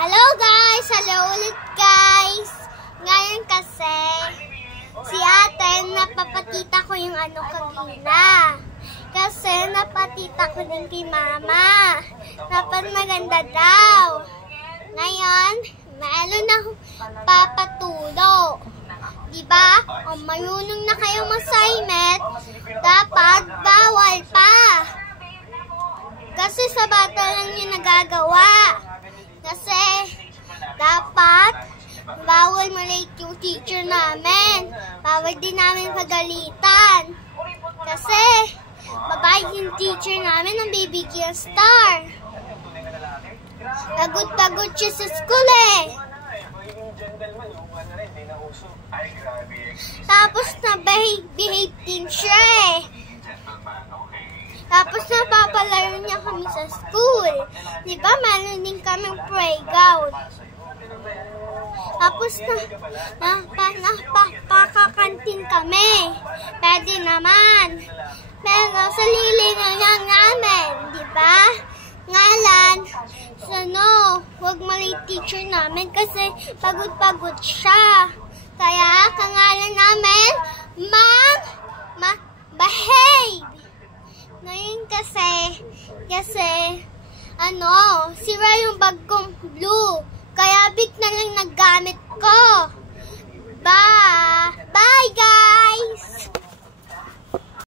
Hello guys! Hello ulit guys! Ngayon kasi, si ate, napapatita ko yung kanina. Kasi napatita ko din kay mama. Dapat maganda daw. Ngayon, meron na papatulo. Diba? O marunong na kayong assignment, dapat bawal pa. Kasi sa bata lang yung nagagawa. Kasi dapat bawal malate yung teacher namin. Bawal din namin pagalitan. Kasi mabait yung teacher namin ng bibigyan star. Pagod-pagod siya sa school eh. Tapos na-behave din siya eh. Tapos napapalaro niya kami sa school. Diba, meron din kaming playground. Tapos napakakantin kami. Pwede naman. Pero sa lilingan lang namin. Diba? Ngalan, wag mali teacher namin kasi pagod-pagod siya. Kaya, kangalan namin, behave. Ngayon kasi, sira yung bag kong blue. Kaya big na lang naggamit ko. Bye! Bye, guys!